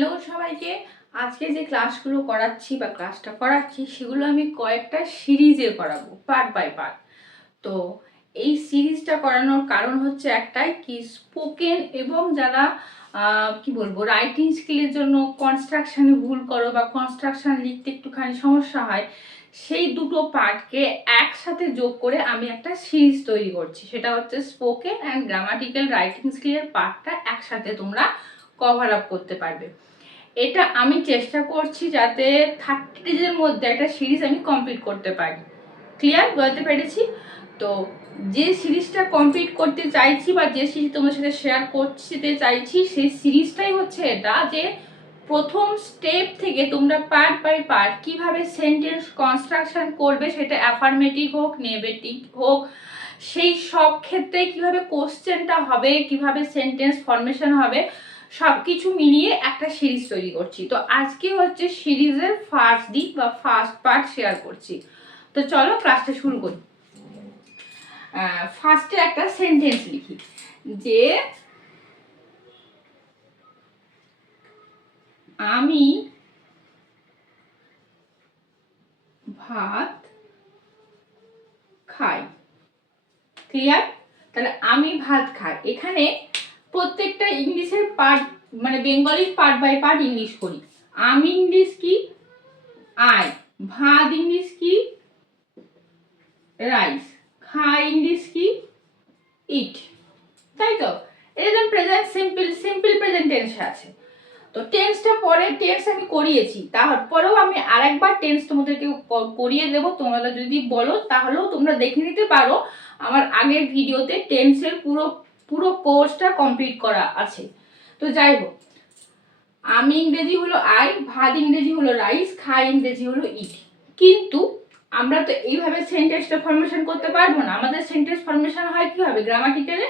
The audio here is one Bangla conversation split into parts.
হ্যালো সবাইকে। আজকে যে ক্লাসগুলো করাচ্ছি বা ক্লাসটা করাচ্ছি সেগুলো আমি কয়েকটা সিরিজে করাবো, পার্ট বাই পার্ট। তো এই সিরিজটা করানোর কারণ হচ্ছে একটাই, কি স্পোকেন এবং যারা কি বলবো রাইটিং স্কিলের জন্য কনস্ট্রাকশনে ভুল করো বা কনস্ট্রাকশন লিখতে একটুখানি সমস্যা হয়, সেই দুটো পার্টকে একসাথে যোগ করে আমি একটা সিরিজ তৈরি করছি। সেটা হচ্ছে স্পোকেন অ্যান্ড গ্রামাটিক্যাল রাইটিং স্কিলের পার্টটা একসাথে তোমরা কভার আপ করতে পারবে। এটা আমি চেষ্টা করছি যাতে 30 ডেজের মধ্যে একটা সিরিজ আমি কমপ্লিট করতে পারি। ক্লিয়ার বলতে পেরেছি? তো যে সিরিজটা কমপ্লিট করতে চাইছি বা যে সিরিজ তোমার সাথে শেয়ার করতে চাইছি সেই সিরিজটাই হচ্ছে এটা, যে প্রথম স্টেপ থেকে তোমরা পার্ট বাই পার্ট কিভাবে সেন্টেন্স কনস্ট্রাকশন করবে, সেটা অ্যাফার্মেটিভ হোক নেগেটিভ হোক, সেই সব ক্ষেত্রে কিভাবে কোশ্চেনটা হবে, কিভাবে সেন্টেন্স ফরমেশন হবে, সব কিছু মিলিয়ে একটা সিরিজ তৈরি করছি। তো আজকে হচ্ছে সিরিজের ফার্স্ট দিক বা ফার্স্ট পার্ট শেয়ার করছি। তো চলো ক্লাসটা শুরু করি। ফার্স্টে একটা সেন্টেন্স লিখি যে আমি ভাত খাই। ক্লিয়ার? তাহলে আমি ভাত খাই, এখানে প্রত্যেকটা ইংলিশের পার্ট মানে বেঙ্গলির পার্ট বাই পার্ট ইংলিশ করি। আমি ইংলিশ কি? আই। ভাত ইংলিশ কি? রাইস। খাই ইংলিশ কি? ইট। তাই তো? এরকম প্রেজেন্ট সিম্পল প্রেজেন্ট টেন্স আছে। তো টেন্সটা পরে টেন্স আমি করিয়েছি, তারপরেও আমি আরেকবার টেন্স তোমাদেরকে করিয়ে দেবো। তোমরা যদি বলো তাহলেও তোমরা দেখে নিতে পারো, আমার আগের ভিডিওতে টেন্সের পুরো কোর্সটা কমপ্লিট করা আছে। তো যাই হোক, আমি ইংরেজি হলো আই, ভাত ইংরেজি হলো রাইস, খাই ইংরেজি হলো ইট। কিন্তু আমরা তো এইভাবে সেন্টেন্সটা ফরমেশন করতে পারবো না। আমাদের সেন্টেন্স ফরমেশন হয় কিভাবে গ্রামাটিক্যালে,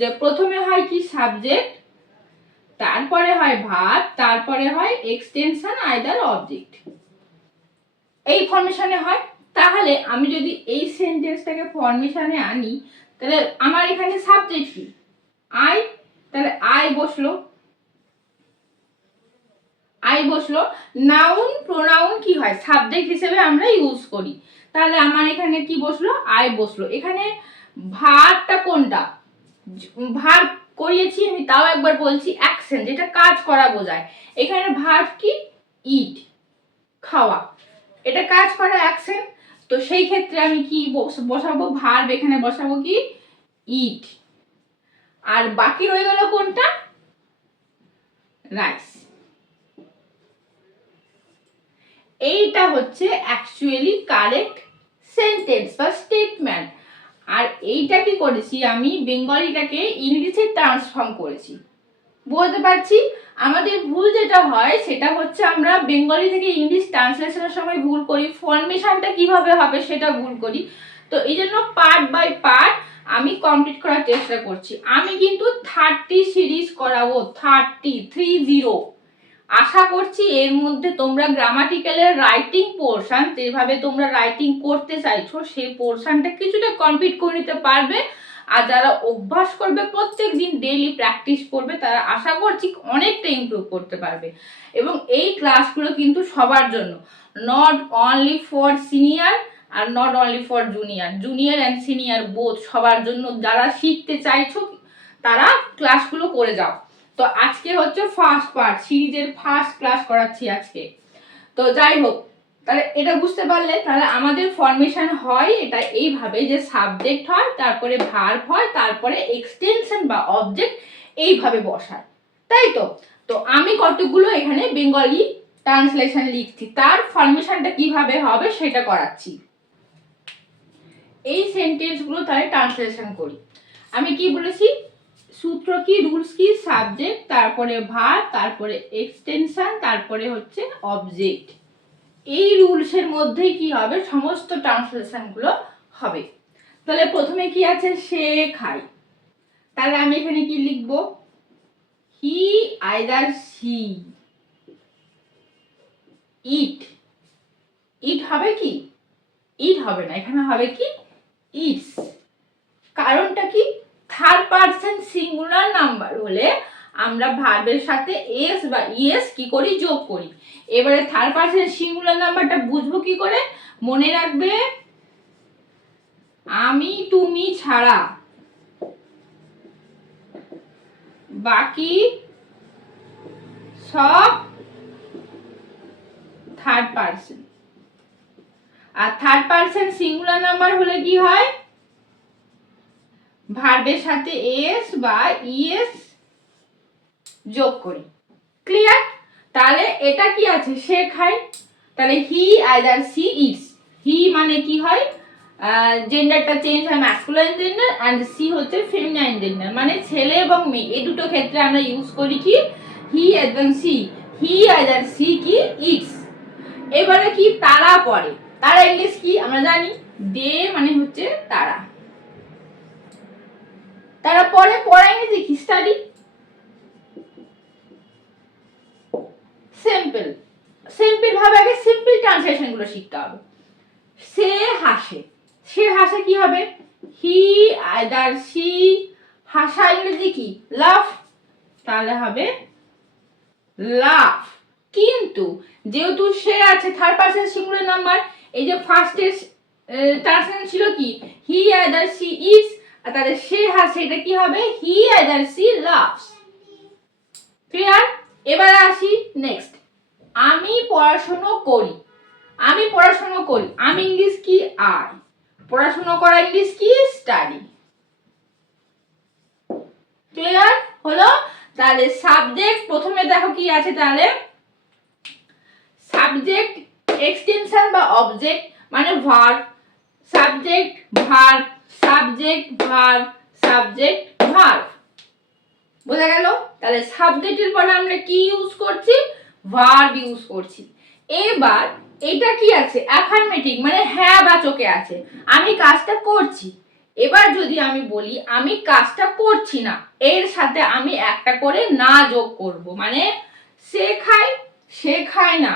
যে প্রথমে হয় কি সাবজেক্ট, তারপরে হয় ভার্ব, তারপরে হয় এক্সটেনশন আইদার অবজেক্ট, এই ফরমেশনে হয়। তাহলে আমি যদি এই সেন্টেন্সটাকে ফরমেশনে আনি, তাহলে আমার এখানে সাবজেক্ট কি? আই। তাহলে আই বসলো, নাউন প্রোনাউন কি হয়? সাবজেক্ট হিসেবে আমরা ইউজ করি। তাহলে আমার এখানে কি বসলো? আই বসলো। এখানে ভার্বটা কোনটা? ভার্ব করিয়েছি আমি, তাও একবার বলছি, অ্যাকশন, যেটা কাজ করা বোঝায়। এখানে ভার্ব কি? ইট, খাওয়া, এটা কাজ করা অ্যাকশন। তো সেই ক্ষেত্রে আমি কি বসাবো? ভার্ব এখানে বসাবো কি? ইট। আর বাকি রয়ে গেল কোনটা? রাইস। এইটা হচ্ছে অ্যাকচুয়ালি কারেক্ট সেন্টেন্স বা স্টেটমেন্ট। আর এইটা কি করেছি আমি? বেঙ্গলিটাকে ইংলিশে ট্রান্সফর্ম করেছি। বলতে পারছি আমাদের ভুল যেটা হয় সেটা হচ্ছে আমরা বেঙ্গলি থেকে ইংলিশ ট্রান্সলেশনের সময় ভুল করি, ফরমেশনটা কিভাবে হবে সেটা ভুল করি। তো এই জন্য পার্ট বাই পার্ট আমি কমপ্লিট করার চেষ্টা করছি। আমি কিন্তু 30 সিরিজ করাবো, 30। আশা করছি এর মধ্যে তোমরা গ্রামাটিক্যালের রাইটিং পোর্শন, যেভাবে তোমরা রাইটিং করতে চাইছো সেই পোর্শনটা কিছুটা কমপ্লিট করে নিতে পারবে। আর যারা অভ্যাস করবে, প্রত্যেক দিন ডেইলি প্র্যাকটিস করবে, তারা আশা করছি অনেকটা ইমপ্রুভ করতে পারবে। এবং এই ক্লাসগুলো কিন্তু সবার জন্য, not only for senior are not only for junior and senior both, সবার জন্য। যারা শিখতে চাইছো তারা ক্লাসগুলো করে যাও। তো আজকে হচ্ছে ফার্স্ট পার্ট, সিরিজের ফার্স্ট ক্লাস করাচ্ছি আজকে। তো যাই হোক, তাহলে এটা বুঝতে পারলে, তাহলে আমাদের ফরমেশন হয় এটা এইভাবে, যে সাবজেক্ট হয়, তারপরে ভার্ব হয়, তারপরে এক্সটেনশন বা অবজেক্ট এইভাবে বসায়। তাই তো? তো আমি কতগুলো এখানে বেঙ্গলি ট্রান্সলেশন লিখছি, তার ফরমেশনটা কিভাবে হবে সেটা করাচ্ছি। এই সেন্টেন্সগুলো তাহলে ট্রান্সলেশন করি। আমি কি বলেছি? সূত্র কি, রুলস কি? সাবজেক্ট, তারপরে ভার্ব, তারপরে এক্সটেনশন, তারপরে হচ্ছে অবজেক্ট। এই রুলসের মধ্যেই কি হবে? সমস্ত ট্রান্সলেশনগুলো হবে। তাহলে প্রথমে কি আছে? সে খায়। তাহলে আমি এখানে কি লিখবো? হি আইদার সি ইট। ইট হবে কি? ইট হবে না, এখানে হবে কি? ইটস। কারণটা কি? থার্ড পারসন সিঙ্গুলার নাম্বার হলে আমরা ভার্বের সাথে এস বা ইএস কি করি, যোগ করি। এবারে থার্ড পারসন সিঙ্গুলার নাম্বারটা বুঝবো কি করে, মনে রাখবে আমি তুমি ছাড়া বাকি সব থার্ড পারসন। আর থার্ড পারসন সিঙ্গুলার নাম্বার হলে কি হয়, ভার্বের সাথে এস বা ইএস যোগ করি। ক্লিয়ার? তাহলে এটা কি আছে, সে খায়, তাহলে হি আইদার সি ইটস। হি মানে কি হয়, জেন্ডারটা চেঞ্জ হয়, ম্যাসকুলাইন জেন্ডার, অ্যান্ড সি হচ্ছে ফেমিনাইন জেন্ডার, মানে ছেলে এবং মেয়ে এই দুটো ক্ষেত্রে আমরা ইউজ করি কি হি এবং সি। হি আইদার সি কি ইটস। এবারে কি তারা পড়ে, তারা ইংলিশ কি আমরা জানি, দে মানে হচ্ছে তারা। তারা পড়ে, পড়া ইংরেজি কি স্টাডি। সিম্পল সিম্পল ভাবে আগে সিম্পল ট্রান্সলেশন গুলো শিখতে হবে। সে হাসে, সে হাসে কি হবে, হি আইদার সি, হাসা ইংরেজি কি লাফ, তাহলে হবে লাফ। কিন্তু যেহেতু সে আছে থার্ড পারসন সিঙ্গুলার নাম্বার, এই যে ফার্স্টের ট্রান্সলেশন ছিল কি হি আইদার সি ইটস, আর তাহলে সে হাসে এটা কি হবে হি আইদার সি লাফস। ক্লিয়ার? এবার আসি নেক্সট, আমি পড়াশোনা করি। আমি পড়াশোনা করি, আমি ইংলিশ কি আই, পড়াশোনা করা ইংলিশ কি স্টাডি। ক্লিয়ার হলো? তাহলে সাবজেক্ট প্রথমে দেখো কি আছে, তাহলে সাবজেক্ট এক্সটেনশন বা অবজেক্ট মানে verb, subject verb, subject verb, subject verb. বোঝা গেল? তাহলে সাবজেক্টের পরে আমরা কি ইউজ করছি, ভার্ব ইউজ করছি। এবার এটা কি আছে, অ্যাফার্মেটিভ মানে হ্যাঁ বাচকে আছে, আমি কাজটা করছি। এবার যদি আমি বলি আমি কাজটা করছি না, এর সাথে আমি একটা করে না যোগ করব, মানে সে খায়, সে খায় না,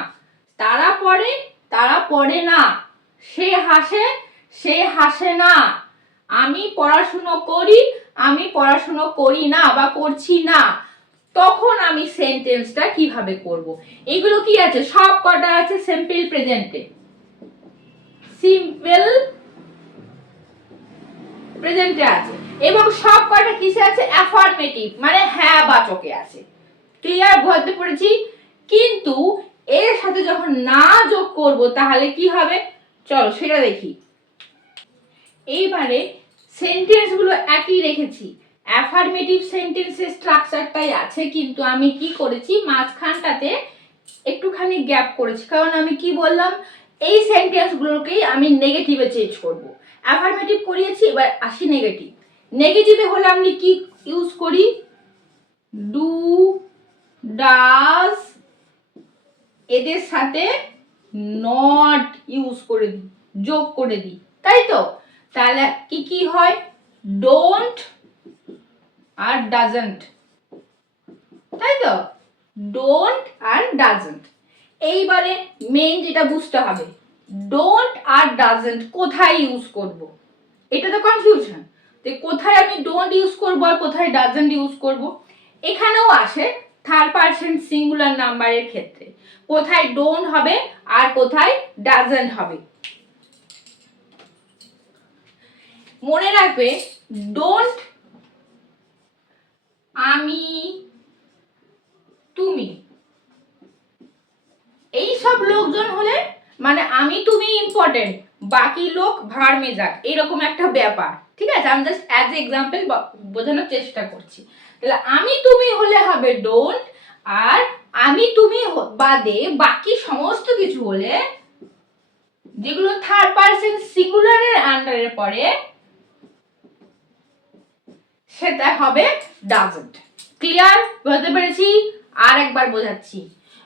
তারা পড়ে, তারা পড়ে না, সে হাসে, সে হাসে না, আমি পড়াশুনো করি, আমি পড়াশুনো করি না বা করছি না। তখন আমি সেন্টেন্সটা কিভাবে করব, এগুলো কি আছে সব কটা আছে সিম্পল প্রেজেন্টে, সিম্পল প্রেজেন্টে আছে, এবং সব কটা কিসে আছে অ্যাফার্মেটিভ মানে হ্যাঁ বাচকে আছে। ক্লিয়ার? বুঝতে পেরেছি? কিন্তু এর সাথে যখন না যোগ করব তাহলে কি হবে, চলো সেটা দেখি। এইবারে সেন্টেন্স গুলো একই রেখেছি, অ্যাফার্মেটিভ সেন্টেন্সের স্ট্রাকচারটাই আছে, কিন্তু আমি কি করেছি মাঝখানটাতে একটুখানি গ্যাপ করেছি, কারণ আমি কি বললাম এই সেন্টেন্স গুলোকেই আমি নেগেটিভে চেঞ্জ করব। অ্যাফার্মেটিভ করিয়েছি, এবার আসি নেগেটিভ। নেগেটিভে হলে আমি কি ইউজ করি, ডু, ডাজ, এদের সাথে নট ইউজ করে দিই, যোগ করে দিই, তাই তো? তাহলে কি কি হয়, ডোন্ট আর ডাজন্ট, তাই তো? ডোন্ট আর ডাজন্ট। এইবারে মেইন যেটা বুঝতে হবে, ডোন্ট আর ডাজন্ট কোথায় ইউজ করব, এটা তো কনফিউশন, যে কোথায় আমি ডোন্ট ইউজ করব আর কোথায় ডাজন্ট ইউজ করব। এখানেও আসে থার্ড পারসন সিঙ্গুলার নাম্বারের ক্ষেত্রে, কোথায় ডোন্ট হবে আর কোথায় ডাজন্ট হবে। মনে রাখবে ডোন্ট আমি তুমি এই সব লোকজন হলে মানে আমি তুমি ইম্পর্টেন্ট, বাকি লোক ভাড় মে যাক, এরকম একটা ব্যাপার। ঠিক আছে, আমি জাস্ট অ্যাজ এক্সাম্পল বোঝানোর চেষ্টা করছি। তাহলে আমি তুমি হলে হবে ডোন্ট, আর আমি তুমি বাদে বাকি সমস্ত কিছু হলে যেগুলো থার্ড পারসন সিঙ্গুলারের আন্ডারে পড়ে সেটা হবে ডাজন্ট। ক্লিয়ার? বুঝতে পেরেছি? আর একবার বোঝাচ্ছি,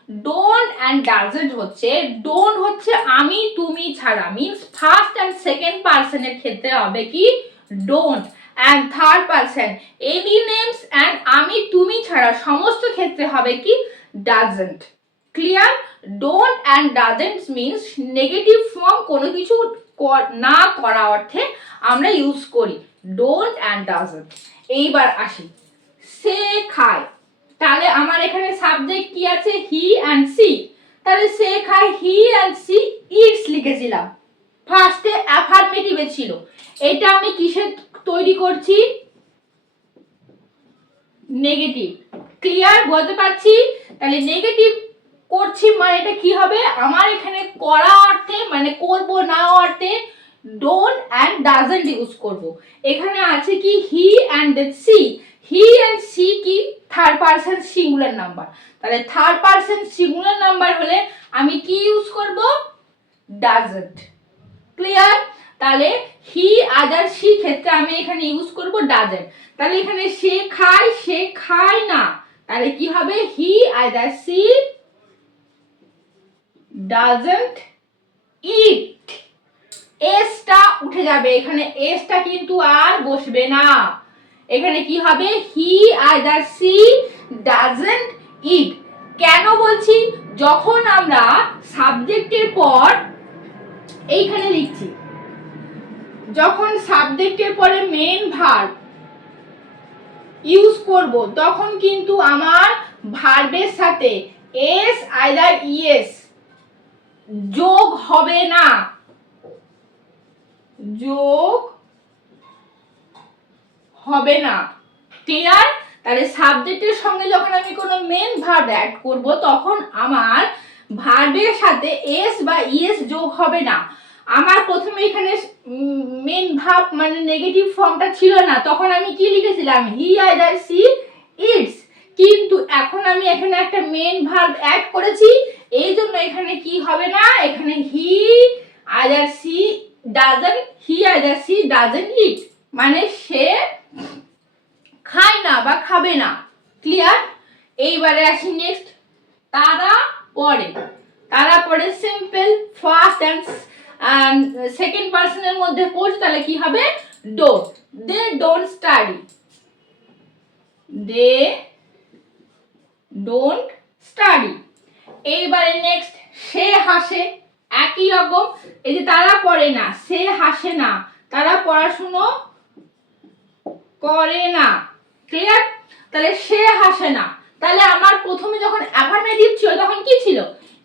ডোন্ট অ্যান্ড ডাজন্ট হচ্ছে, ডোন্ট হচ্ছে আমি তুমি ছাড়া, মিন্স ফার্স্ট অ্যান্ড সেকেন্ড পারসনের ক্ষেত্রে হবে কি don't, and third person any names and আমি তুমি ছাড়া সমস্ত ক্ষেত্রে হবে কি doesn't. Clear? Don't and doesn't means negative form কোনো কিছু না করা অর্থে আমরা ইউজ করি ডোন্ট অ্যান্ড ডাজন্ট। এইবার আসি, সে খায়, তাহলে আমার এখানে সাবজেক্ট কি আছে, হি অ্যান্ড সি, তাহলে সে খায়, হি অ্যান্ড সি ইটস লিখেছিলাম, ফার্স্টে অ্যাফার্মেটিভে ছিল। এটা আমি কিসে তৈরি করছি, নেগেটিভ। ক্লিয়ার, বলতে পারছি? তাহলে নেগেটিভ করছি মানে এটা কি হবে, আমার এখানে করা অর্থে মানে করব না অর্থে ডোন্ট অ্যান্ড ডাজন্ট ইউজ করব। এখানে আছে কি he and she, he and she কি থার্ড পারসন সিঙ্গুলার নাম্বার, তাহলে থার্ড পারসন সিঙ্গুলার নাম্বার হলে আমি কি ইউজ করব, ডাজন্ট। ক্লিয়ার? তাহলে হি আদার সি ক্ষেত্রে আমি এখানে ইউজ করব ডাজন্ট। তাহলে এখানে সে খায়, সে খায় না, তাহলে কি হবে, হি আদার সি ডাজন্ট ইট। এসটা উঠে যাবে, এখানে এসটা কিন্তু আর বসবে না, এখানে কি হবে, হি আদার সি ডাজন্ট ইট। কেন বলছি, যখন আমরা সাবজেক্টের পর এইখানে লিখছি, যখন সাবজেক্টের পরে মেইন ভার্ব ইউজ করব তখন কিন্তু আমার ভার্বের সাথে এস আইদার ইএস যোগ হবে না, যোগ হবে না। ক্লিয়ার? তাহলে সাবজেক্টের সঙ্গে যখন আমি কোনো মেন ভার্ব অ্যাড করব তখন আমার ভার্বের সাথে এস বা ইএস যোগ হবে না। আমার প্রথমে এখানে মেন ভার্ব মানে নেগেটিভ ফর্মটা ছিল না, তখন আমি কি লিখেছিলাম, হি আইদার সি ইটস, কিন্তু এখন আমি এখানে একটা মেন ভার্ব অ্যাড করেছি, এই জন্য এখানে কি হবে না, এখানে he either see doesn't, he either see doesn't it মানে সে খায় না বা খাবে না। ক্লিয়ার? এইবারে আসি নেক্সট, তারা পড়ে। তারা পড়ে সিম্পল, ফার্স্ট অ্যান্ড সেকেন্ড পারসনের মধ্যে পড়ছে, তাহলে কি হবে, don't. They don't study, they don't study. এইবারে নেক্সট, সে হাসে, একই রকম, এই যে তারা পড়ে না, সে হাসে না, তারা পড়াশুনো করে না। ক্লিয়ার? তাহলে সে হাসে না, তাহলে আমার প্রথমে যখন অ্যাফার্মেটিভ ছিল তখন কি ছিল,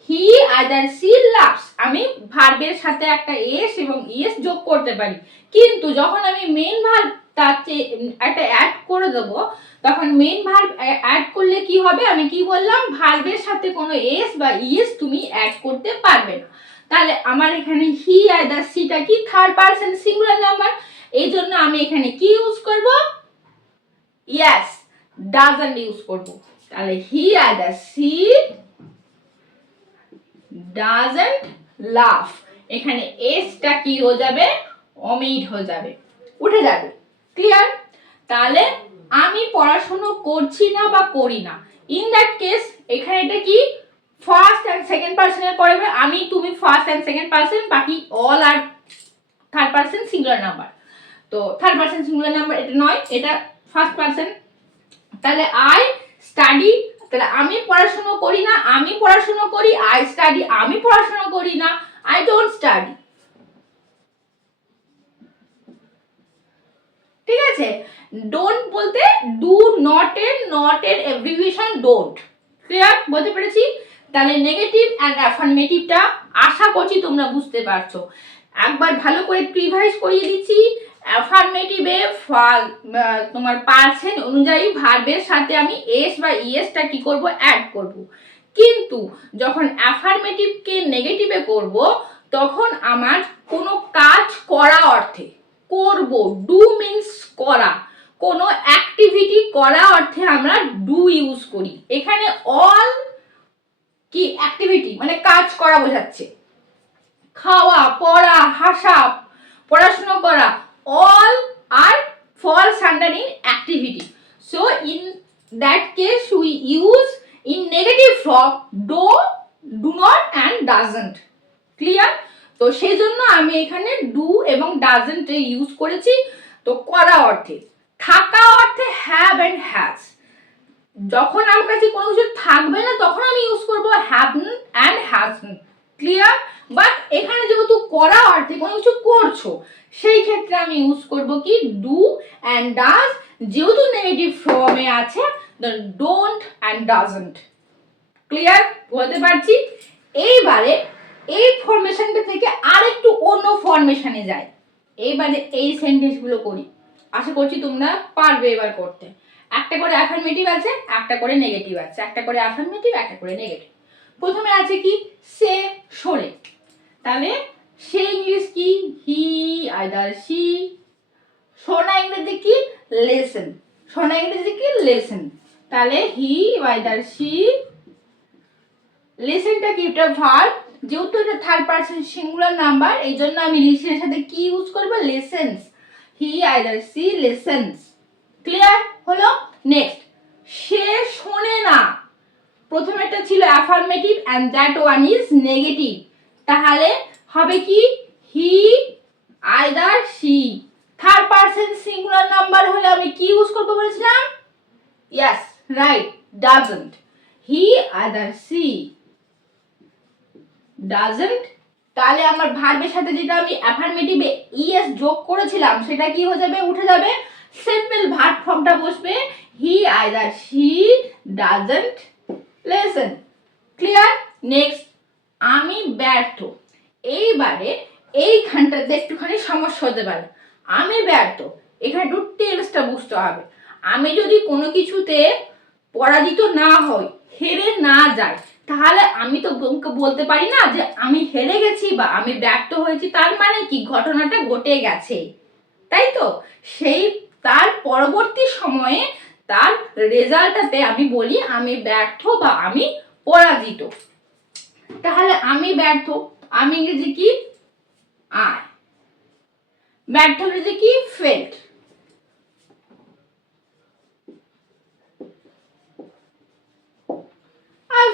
হি আইদার সি লাভস, আমি ভার্বের সাথে একটা এস এবং ইএস যোগ করতে পারি, কিন্তু যখন আমি মেইন ভার্বটা একটা অ্যাড করে দেব তখন মেইন ভার্ব অ্যাড করলে কি হবে, আমি কি বললাম, ভার্বের সাথে কোনো এস বা ইএস তুমি অ্যাড করতে পারবে না। তাহলে আমার এখানে হি আইদার সিটা কি থার্ড পারসন সিঙ্গুলার নাম্বার, এই জন্য আমি এখানে কি ইউজ করব, ইয়েস ডাজন্ট ইউজ করব। তাহলে হি আইদার সি ডাজন্ট লাভ, এখানে এসটা কি হয়ে যাবে, অমিট হয়ে যাবে, উঠে যাবে। ক্লিয়ার? তাহলে আমি পড়াশোনা করছি না বা করি না, ইন দ্যাট কেস এখানে এটা কি ফার্স্ট অ্যান্ড সেকেন্ড পারসনের পরে আমি তুমি ফার্স্ট অ্যান্ড সেকেন্ড পারসন, বাকি অল আর থার্ড পারসন সিঙ্গুলার নাম্বার। তো থার্ড পারসন সিঙ্গুলার নাম্বার এটা নয়, এটা ফার্স্ট পারসন। তাহলে আই স্টাডি, তাহলে আমি পড়াশোনা করি না, আমি পড়াশোনা করি, আই স্টাডি, আমি পড়াশোনা করি না, আই ডোন্ট স্টাডি। ঠিক আছে? ডোন্ট বলতে ডু নট এর অ্যাব্রিভিয়েশন ডোন্ট। ক্লিয়ার? বলতে পেরেছি? তাহলে নেগেটিভ অ্যান্ড অ্যাফার্মেটিভটা আশা করছি তোমরা বুঝতে পারছো। একবার ভালো করে রিভাইজ করিয়ে দিচ্ছি। অ্যাফার্মেটিভে তোমার পার্সেন্ট অনুযায়ী ভার্বের সাথে আমি এস বা ইএসটা কি করব, অ্যাড করব। কিন্তু যখন অ্যাফার্মেটিভকে নেগেটিভে করব তখন আমার কোনো কাজ করা অর্থে, করব, ডু মিন্স করা, কোনো অ্যাক্টিভিটি করা অর্থে আমরা ডু ইউজ করি। এখানে অল কি অ্যাক্টিভিটি মানে কাজ করা বোঝাচ্ছে, খাওয়া, পড়া, হাসা, পড়াশোনা করা, all are falls under in activity. So in that case we use in negative form do not and doesn't. Clear? তো সেই জন্য আমি এখানে ডু এবং ডাজন্ট ইউজ করেছি। তো করা অর্থে, থাকা অর্থে হ্যাভ এন্ড হ্যাজ, যখন আমার কাছে কোনো কিছু থাকবে না তখন আমি ইউজ করব have and has. Clear? But এখানে যেহেতু করা অর্থে কোনো কিছু করছো সেই ক্ষেত্রে আমি ইউজ করব কি ডু অ্যান্ড ডাজ, যেহেতু নেগেটিভ ফর্মে আছে ডোন্ট অ্যান্ড ডাজন্ট। ক্লিয়ার বলতে পারছি? এইবারে এই ফরমেশনটা থেকে আরেকটু অন্য ফরমেশনে যায়। এইবারে এই সেন্টেন্সগুলো করি, আশা করছি তোমরা পারবে এবার করতে। একটা করে অ্যাফার্মেটিভ আছে, একটা করে নেগেটিভ আছে, একটা করে অ্যাফার্মেটিভ, একটা করে নেগেটিভ। প্রথমে আছে কি সে, শোনে। তাহলে সে ইংলিশ কি হি আইদার শি। শোনা ইংরেজি কি লেসন। শোনা ইংরেজি কি লেসন। তাহলে হি আইদার শি। লিসেনটা কি একটা ভার্ব, যেহেতু এটা থার্ড পারসন সিঙ্গুলার নাম্বার, এই জন্য আমি লিসেনের সাথে কি ইউজ করব listens. He either see listens. Clear হলো? নেক্সট, সে শোনে না। প্রথমেটা ছিল affirmative and that one is negative. তাহলে হবে কি he either see. Third person singular number হলে আমি কি ইউজ করব বলেছিলাম? Yes right, doesn't. He either see doesn't. তাহলে আমার ভার্বের সাথে যেটা আমি অ্যাফার্মেটিভে ইএস যোগ করেছিলাম সেটা কি হয়ে যাবে? উঠে যাবে। সিম্পল ভার্ব ফর্মটা বসবে he either she doesn't listen. Clear? Next, আমি ব্যর্থ। এইবারে এইখানটাতে একটুখানি সমস্যা হতে পারে। আমি ব্যর্থ, এখানে একটু টেন্সটা বুঝতে হবে। আমি যদি কোনো কিছুতে পরাজিত না হই, হেরে না যাই, তাহলে আমি তো বলতে পারি না যে আমি হেরে গেছি বা আমি ব্যর্থ হয়েছি। তার মানে কি ঘটনাটা ঘটে গেছে, তাই তো? সেই তার পরবর্তী সময়ে তার রেজাল্টটাতে আমি বলি আমি ব্যর্থ বা আমি পরাজিত। তাহলে আমি ব্যর্থ, আমি ইংরেজি কি আই। ব্যর্থ ইংরেজি কি ফেল্ড।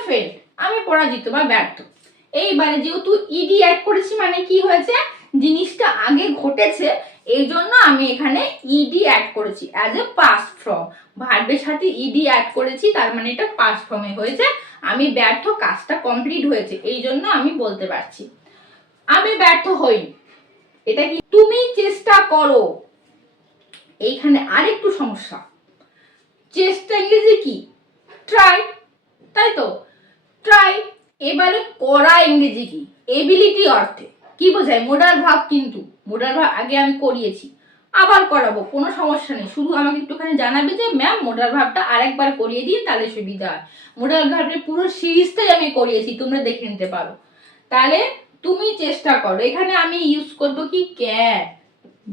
ফেল্ড, আমি পরাজিত বা ব্যর্থ। এইবারে যেহেতু ইডি অ্যাড করেছি মানে কি হয়েছে? জিনিসটা আগে ঘটেছে, এই জন্য আমি এখানে ইডি অ্যাড করেছি অ্যাজ এ পাস্ট ফর্ম। ভার্বের সাথে ইডি অ্যাড করেছি, তার মানে এটা পাস্ট ফর্মে হয়েছে। আমি ব্যর্থ, কাজটা কমপ্লিট হয়েছে, এই জন্য আমি বলতে পারছি আমি ব্যর্থ হই। এটা কি তুমি চেষ্টা করো। এইখানে আরেকটু সমস্যা, চেষ্টা ইংরেজি কি ট্রাই, তাই তো? ট্রাই। এবারে করা ইংরেজি কি এবিলিটি অর্থে। কি বোঝায়? মোডাল ভাব। কিন্তু মোডাল ভাব আগে আমি করিয়েছি, আবার করাবো, কোনো সমস্যা নেই। শুধু আমাকে একটুখানি জানাবে যে ম্যাম মোডাল ভাবটা আরেকবার করিয়ে দিন, তাহলে সুবিধা হয়। মোডাল ভাবের পুরো সিরিজটাই আমি করিয়েছি, তোমরা দেখে নিতে পারো। তাহলে তুমি চেষ্টা করো, এখানে আমি ইউজ করবো কি ক্যান,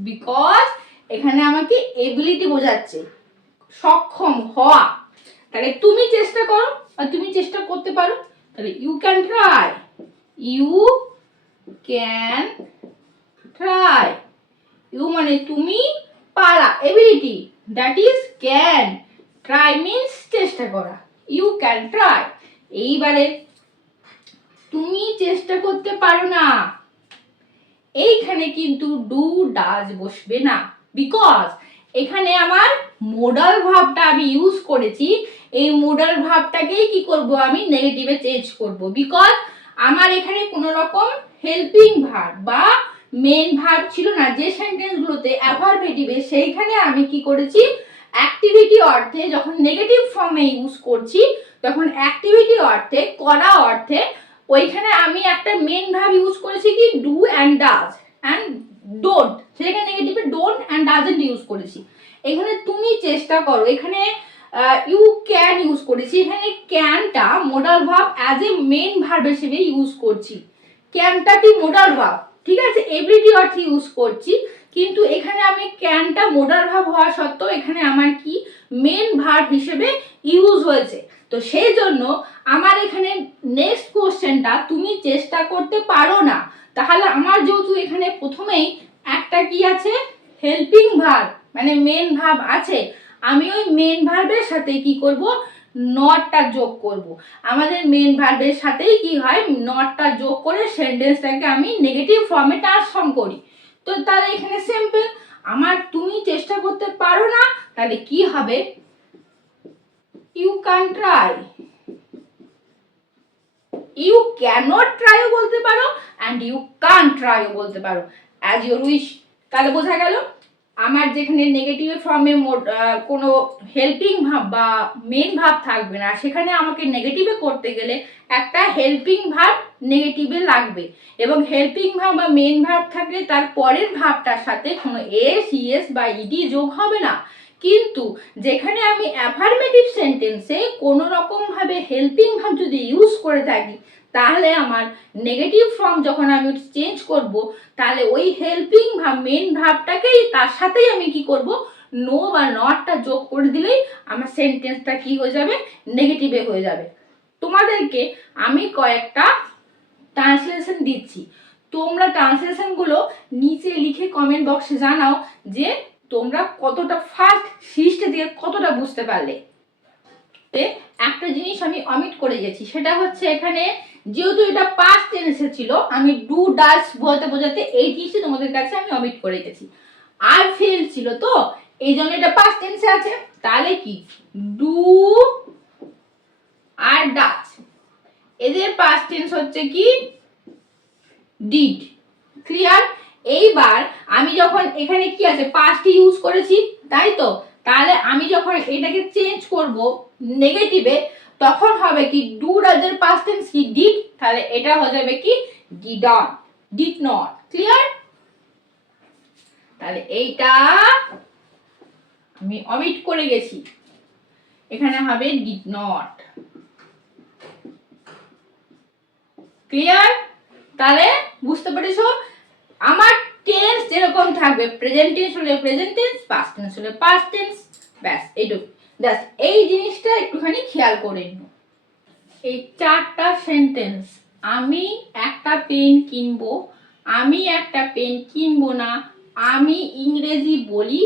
বিকজ এখানে আমাকে এবিলিটি বোঝাচ্ছে, সক্ষম হওয়া। তাহলে তুমি চেষ্টা করো বা তুমি চেষ্টা করতে পারো। তাহলে you can try, you can try. You মানে তুমি, পারা ability, that is can, try means চেষ্টা করা। You can try. এইবারে তুমি চেষ্টা করতে পারো না, এইখানে কিন্তু ডু ডাজ বসবে না, বিকজ এখানে আমার মোডাল ভাবটা আমি ইউজ করেছি। এই মোডাল ভাবটাকেই কি করব আমি নেগেটিভে চেঞ্জ করব, বিকজ আমার এখানে কোনো রকম হেল্পিং ভার্ব বা মেন ভার্ব ছিল না। যে সেন্টেন্সগুলোতে অ্যাফার্মেটিভে সেইখানে আমি কি করেছি অ্যাক্টিভিটি অর্থে, যখন নেগেটিভ ফর্মে ইউজ করছি তখন অ্যাক্টিভিটি অর্থে, করা অর্থে, ওইখানে আমি একটা মেন ভার্ব ইউজ করেছি কি do and does and don't. সেখানে নেগেটিভে ডোন্ট অ্যান্ড ডাজন্ট ইউজ করেছি। এখানে তুমি চেষ্টা করো, এখানে ইউ ক্যান ইউজ করেছি। এখানে ক্যানটা modal verb as a main verb হিসেবে ইউজ করছি। ক্যানটা কি মোডাল ভার্ব, ঠিক আছে, এবিলিটি অর্থে ইউজ করছি, কিন্তু এখানে আমি ক্যানটা মোডাল ভার্ব হওয়া সত্ত্বেও এখানে আমার কি মেন ভার্ব হিসেবে ইউজ হয়েছে। তো সেই জন্য আমার এখানে নেক্সট কোশ্চেনটা তুমি চেষ্টা করতে পারো না। তাহলে আমার যেহেতু এখানে প্রথমেই একটা কি আছে হেল্পিং ভার্ব মানে মেন ভার্ব আছে, আমি ওই মেন ভার্বের সাথে কি করব নটটা যোগ করব। আমাদের মেন ভার্বের সাথেই কি হয় নটটা যোগ করে সেন্টেন্সটাকে আমি নেগেটিভ ফর্মে ট্রান্সফর্ম করি। তো তাহলে এখানে সিম্পল, আমার তুমি চেষ্টা করতে পারো না, তাহলে কি হবে you can try. You cannot ট্রাইও বলতে পারো অ্যান্ড ইউ কান্ট ট্রাইও বলতে পারো, অ্যাজ ইউর উইশ। তাহলে বোঝা গেল আমার যেখানে নেগেটিভ ফর্মে কোনো হেল্পিং ভাব বা মেন ভাব থাকবে না, সেখানে আমাকে নেগেটিভে করতে গেলে একটা হেল্পিং ভাব নেগেটিভে লাগবে, এবং হেল্পিং ভাব বা মেন ভাব থাকলে তার পরের ভাবটার সাথে কোনো এস ইএস বা ইডি যোগ হবে না। কিন্তু যেখানে আমি অ্যাফার্মেটিভ সেন্টেন্সে কোনো রকমভাবে হেল্পিং ভাব যদি ইউজ করে থাকি, তাহলে আমার নেগেটিভ ফর্ম যখন আমি চেঞ্জ করব, তাহলে ওই হেল্পিং ভাব মেন ভাবটাকেই তার সাথেই আমি কি করব, নো বা নটটা যোগ করে দিলেই আমার সেন্টেন্সটা কি হয়ে যাবে, নেগেটিভে হয়ে যাবে। তোমাদেরকে আমি কয়েকটা ট্রান্সলেশন দিচ্ছি, তোমরা ট্রান্সলেশনগুলো নিচে লিখে কমেন্ট বক্সে জানাও যে তোমরা কতটা ফার্স্ট সিরিজটা দিয়ে কতটা বুঝতে পারলে। একটা জিনিস আমি অমিট করে গেছি, সেটা হচ্ছে এখানে যেহেতু এটা পাস্ট টেন্সে ছিল, আমি ডু ডাজ বোঝাতে বোঝাতে এই জিনিসটা তোমাদের কাছে আমি অমিট করে গেছি। আর ফেল ছিল তো এই জন্য এটা পাস্ট টেন্সে আছে, তাহলে কি ডু আর ডাজ এদের পাস্ট টেন্স হচ্ছে কি ডিড। ক্লিয়ার? এইবার আমি যখন এখানে কি আছে পাস্ট ইউজ করেছি, তাই তো, তাহলে আমি যখন এটাকে চেঞ্জ করব নেগেটিভে, তখন হবে কি ডু ডাজের পাস্ট টেন্স কি ডিড, তাহলে এটা হয়ে যাবে কি ডিডন্ট, ডিড নট। ক্লিয়ার? তাহলে এইটা আমি অমিট করে গেছি, এখানে হবে ডিড নট। ক্লিয়ার? তাহলে বুঝতে পেরেছো আমার টেন্স যেরকম থাকবে, প্রেজেন্ট টেন্স হলে প্রেজেন্ট টেন্স, পাস্ট টেন্স হলে পাস্ট টেন্স, ব্যাস এইটুকু। জাস্ট এই জিনিসটা একটুখানি খেয়াল করে নিও। এই চারটা সেন্টেন্স, আমি একটা পেন কিনবো, আমি একটা পেন কিনবো না, আমি ইংরেজি বলি,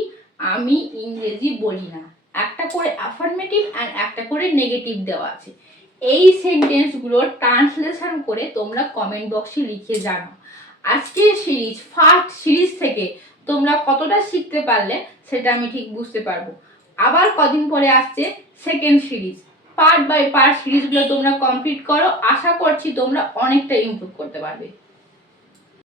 আমি ইংরেজি বলি না, একটা করে অ্যাফার্মেটিভ আর একটা করে নেগেটিভ দেওয়া আছে। এই সেন্টেন্সগুলোর ট্রান্সলেশন করে তোমরা কমেন্ট বক্সে লিখে জানাও আজকের সিরিজ ফার্স্ট সিরিজ থেকে তোমরা কতটা শিখতে পারলে সেটা আমি ঠিক বুঝতে পারবো। আবার কদিন পরে আসছে second series, part by part সিরিজগুলো তোমরা কমপ্লিট করো, আশা করছি তোমরা অনেকটা ইমপ্রুভ করতে পারবে।